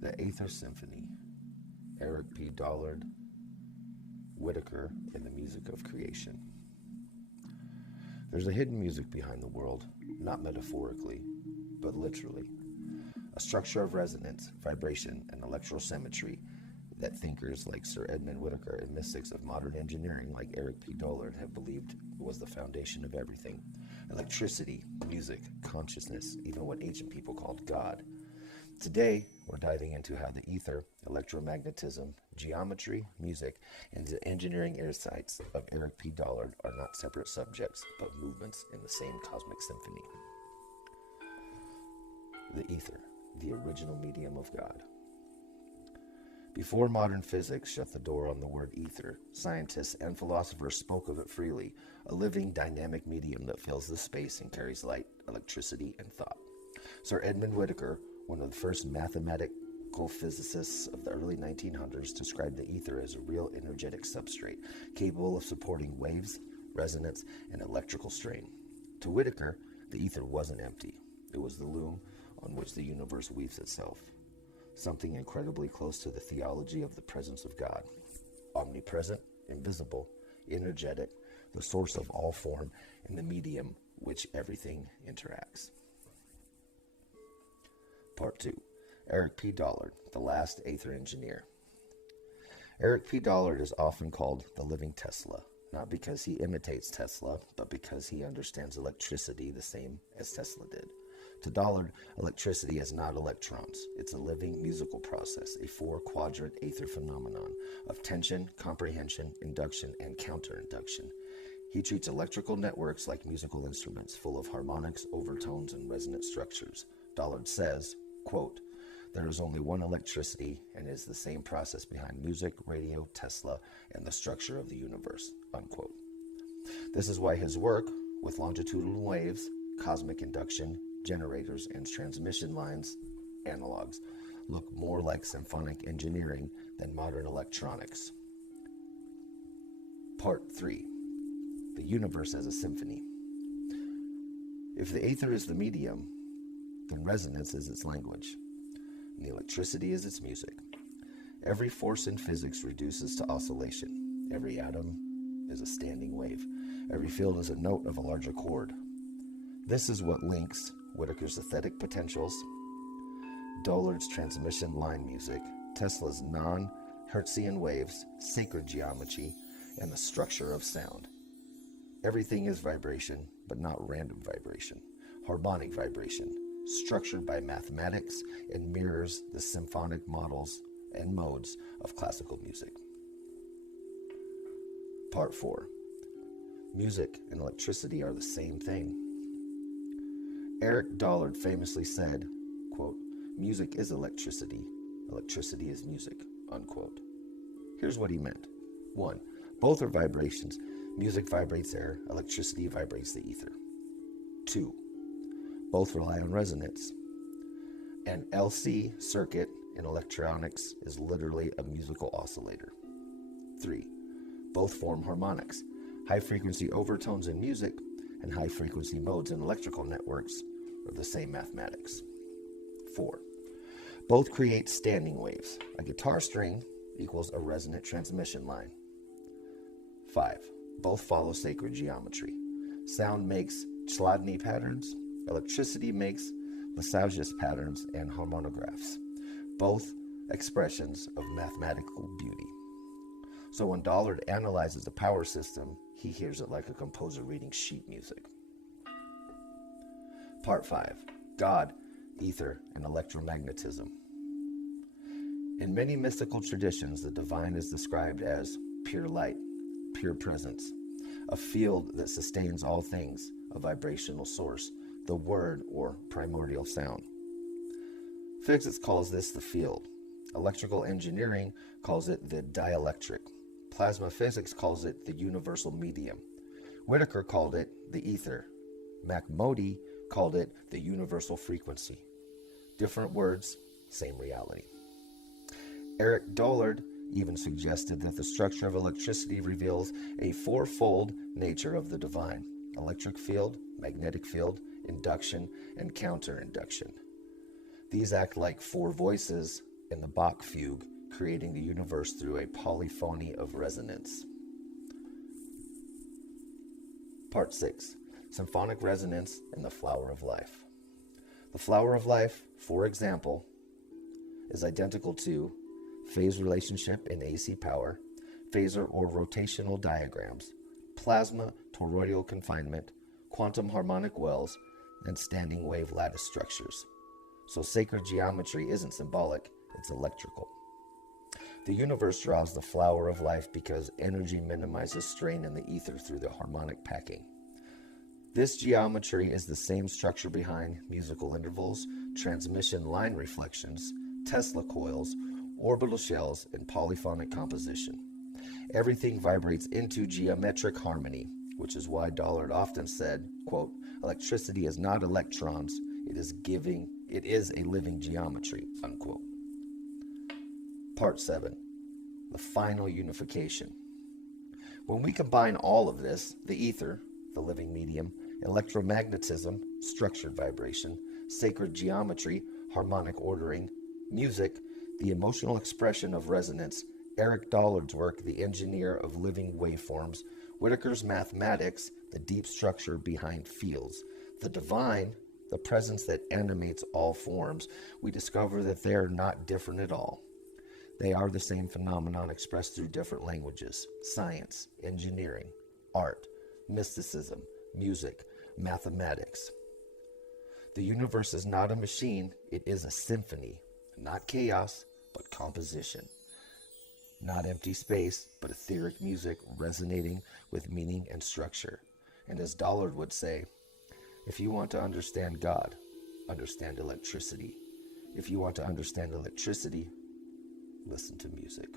The Aether Symphony, Eric P. Dollard, Whittaker, and the Music of Creation. There's a hidden music behind the world, not metaphorically, but literally. A structure of resonance, vibration, and electrosymmetry that thinkers like Sir Edmund Whittaker and mystics of modern engineering like Eric P. Dollard have believed was the foundation of everything. Electricity, music, consciousness, even what ancient people called God. Today, we're diving into how the ether, electromagnetism, geometry, music, and the engineering insights of Eric P. Dollard are not separate subjects, but movements in the same cosmic symphony. The ether, the original medium of God. Before modern physics shut the door on the word ether, scientists and philosophers spoke of it freely, a living, dynamic medium that fills the space and carries light, electricity, and thought. Sir Edmund Whittaker, one of the first mathematical physicists of the early 1900s, described the ether as a real energetic substrate, capable of supporting waves, resonance, and electrical strain. To Whittaker, the ether wasn't empty. It was the loom on which the universe weaves itself. Something incredibly close to the theology of the presence of God. Omnipresent, invisible, energetic, the source of all form, and the medium which everything interacts. Part 2. Eric P. Dollard, the last Aether engineer. Eric P. Dollard is often called the living Tesla, not because he imitates Tesla, but because he understands electricity the same as Tesla did. To Dollard, electricity is not electrons. It's a living musical process, a four-quadrant Aether phenomenon of tension, comprehension, induction, and counter-induction. He treats electrical networks like musical instruments, full of harmonics, overtones, and resonant structures. Dollard says, quote, "There is only one electricity, and it is the same process behind music, radio, Tesla, and the structure of the universe," unquote. This is why his work, with longitudinal waves, cosmic induction, generators, and transmission lines, analogs, look more like symphonic engineering than modern electronics. Part 3. The universe as a symphony. If the ether is the medium, then resonance is its language, and the electricity is its music. Every force in physics reduces to oscillation. Every atom is a standing wave. Every field is a note of a larger chord. This is what links Whittaker's aesthetic potentials, Dollard's transmission line music, Tesla's non-Hertzian waves, sacred geometry, and the structure of sound. Everything is vibration, but not random vibration. Harmonic vibration, structured by mathematics and mirrors the symphonic models and modes of classical music. Part 4. Music and electricity are the same thing. Eric Dollard famously said, quote, "Music is electricity. Electricity is music," unquote. Here's what he meant. 1. Both are vibrations. Music vibrates air. Electricity vibrates the ether. 2. Both rely on resonance. An LC circuit in electronics is literally a musical oscillator. 3. Both form harmonics. High-frequency overtones in music and high-frequency modes in electrical networks are the same mathematics. 4. Both create standing waves. A guitar string equals a resonant transmission line. 5. Both follow sacred geometry. Sound makes Chladni patterns. Electricity makes Lesauges patterns and harmonographs, both expressions of mathematical beauty. So when Dollard analyzes the power system, he hears it like a composer reading sheet music. Part 5. God, Ether, and Electromagnetism. In many mystical traditions, the divine is described as pure light, pure presence, a field that sustains all things, a vibrational source, the word or primordial sound. Physics calls this the field. Electrical engineering calls it the dielectric. Plasma physics calls it the universal medium. Whittaker called it the ether. MacModi called it the universal frequency. Different words, same reality. Eric Dollard even suggested that the structure of electricity reveals a fourfold nature of the divine: electric field, magnetic field, induction, and counter-induction. These act like four voices in the Bach fugue, creating the universe through a polyphony of resonance. Part 6. Symphonic resonance in the flower of life. The flower of life, for example, is identical to phase relationship in AC power, phasor or rotational diagrams, plasma toroidal confinement, quantum harmonic wells, and standing wave lattice structures. So sacred geometry isn't symbolic, it's electrical. The universe draws the flower of life because energy minimizes strain in the ether through the harmonic packing. This geometry is the same structure behind musical intervals, transmission line reflections, Tesla coils, orbital shells, and polyphonic composition. Everything vibrates into geometric harmony, which is why Dollard often said, quote, electricity is not electrons, it is a living geometry, unquote. Part 7. The final unification. When we combine all of this, the ether, the living medium, electromagnetism, structured vibration, sacred geometry, harmonic ordering, music, the emotional expression of resonance, Eric Dollard's work, the engineer of living waveforms, Whittaker's mathematics, the deep structure behind fields, the divine, the presence that animates all forms, we discover that they are not different at all. They are the same phenomenon expressed through different languages, science, engineering, art, mysticism, music, mathematics. The universe is not a machine, it is a symphony, not chaos, but composition. Not empty space, but etheric music resonating with meaning and structure. And as Dollard would say, if you want to understand God, understand electricity. If you want to understand electricity, listen to music.